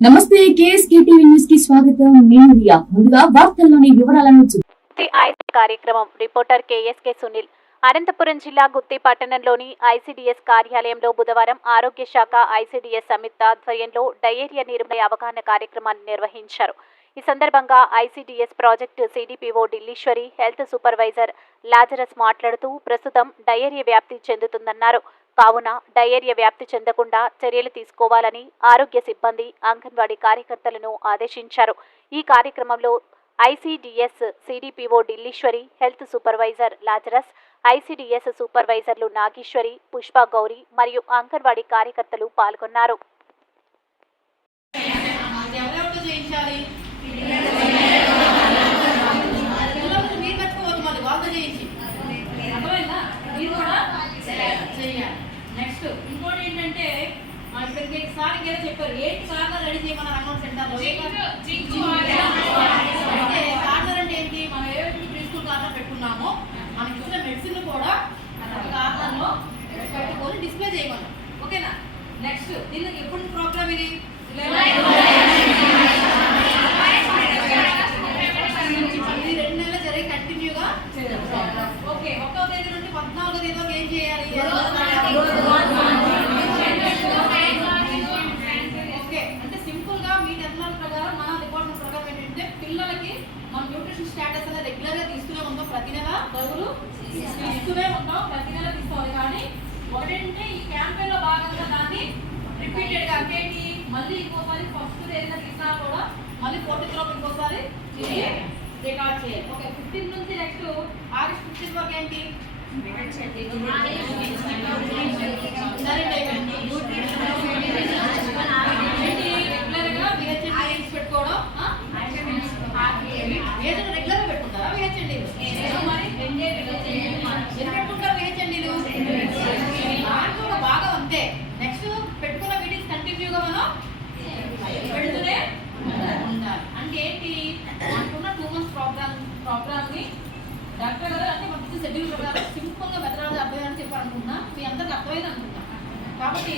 నమస్తే KSK TV న్యూస్కి స్వాగతం. నేను రియా. ముందుగా వార్తల్లోని వివరాలను కార్యక్రమం. Reporter KSK Sunil. అనంతపురం జిల్లా గుత్తి పట్టణంలోని ఐసీడీఎస్ కార్యాలయంలో బుధవారం ఆరోగ్య శాఖ ఐసీడీఎస్ సంయుక్త ఆధ్వర్యంలో డయేరియా నిర్మూలన అవగాహన కార్యక్రమాన్ని నిర్వహించారు. ఈ సందర్భంగా ICDS project CDPO Dilleswari health supervisor Lazarus మాట్లాడుతూ ప్రస్తుతం డయేరియా వ్యాప్తి చెందుతుందన్నారు. కావున డయేరియా వ్యాప్తి చెందకుండా చర్యలు తీసుకోవాలని ఆరోగ్య సిబ్బంది అంగన్వాడీ కార్యకర్తలను ఆదేశించారు. ఈ కార్యక్రమంలో ICDS CDPO Dilleswari health supervisor Lazarus ICDS సూపర్వైజర్లు Nageswari Pushpa Gauri మరియు అంగన్వాడీ కార్యకర్తలు పాల్గొన్నారు ఎవరెవరితో చేయించాలి పిల్లలకి మీరు పెట్టుకోవద్దు మళ్ళీ వాళ్ళతో చేయించి అర్థమైందా మీరు కూడా చేయాలి నెక్స్ట్ ఇంకోటి ఏంటంటే మా ఇక్కడికి ఒకసారి ఇంకేదో చెప్పారు. ఏంటి కార్నర్ రెడీ చేయమన్నారు అకౌంట్ సెంటర్లో అంటే కార్నర్ అంటే ఏంటి? మనం ఏవైతే ప్రీ స్కూల్ కార్నర్ పెట్టుకున్నామో మనకి ఇచ్చిన మెడిసిన్ కూడా కార్నర్లో పెట్టుకొని డిస్ప్లే చేయమన్నాం ఓకేనా? నెక్స్ట్ దీనికి ఎప్పుడు ప్రోగ్రామ్ ఇది? ఇది రెండు నెలలు జరిగి కంటిన్యూగా ఓకే ఒక్కో తేదీ నుండి పద్నాలుగో తేదీ వరకు ఏం చేయాలి ఓకే అంటే సింపుల్గా మీ టెక్నాలజీ ప్రకారం మన డిపార్ట్మెంట్ ప్రకారం ఏంటంటే పిల్లలకి మన న్యూట్రిషన్ స్టాటస్ అనేది రెగ్యులర్గా తీసుకునే ఉంటాం ప్రతి నెల బరువులు? ఇస్తూనే ఉంటాం ప్రతి నెల తీసుకోవాలి. కానీ ఒకటంటే ఈ క్యాంపెయిన్లో భాగంగా దాన్ని రిపీటెడ్గా అంటే ఏంటి? మళ్ళీ ఇంకోసారి ఫస్ట్ ఏదైనా తీసినా కూడా మళ్ళీ ఫోర్టీన్త్ లోపు ఇంకోసారి రికార్డ్ చేయాలి. ఓకే ఫిఫ్టీన్ నుంచి నెక్స్ట్ ఆగస్ట్ ఫిఫ్టీన్ వరకు ఏంటి? ప్రోగ్రామ్ డాక్టర్ గారు అంటే మనకి షెడ్యూల్ ప్రకారం సింపుల్గా మెథడాలజీ అర్థమైందని చెప్పి అనుకుంటున్నా మీ అందరికి అర్థమైంది అనుకుంటా కాబట్టి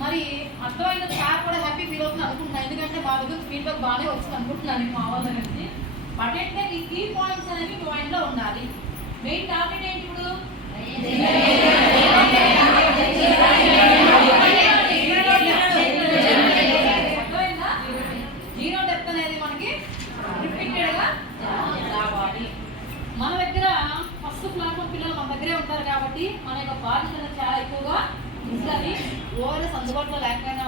మరి అర్థమైన సార్ కూడా హ్యాపీ ఫీల్ అవుతుంది అనుకుంటున్నా. ఎందుకంటే మా దగ్గర ఫీడ్బ్యాక్ బాగానే వచ్చింది అనుకుంటున్నాను మా వాళ్ళ నుంచి బట్ ఏంటంటే ఈ కీ పాయింట్స్ అనేవి మీ మైండ్లో ఉండాలి. మెయిన్ టాపిక్ ఏంటి ఇప్పుడు అర్థమైందా జీరో డెప్త్ అనేది మనకి రిపీటెడ్గా రావాలి మన దగ్గర ఫస్ట్ ప్లాట్ఫామ్ పిల్లలు మన దగ్గరే ఉంటారు కాబట్టి మన యొక్క బాధ్యతలు చాలా ఎక్కువగా ఉంటుంది ఓఆర్ఎస్ అందుబాటులో లేకపోయినా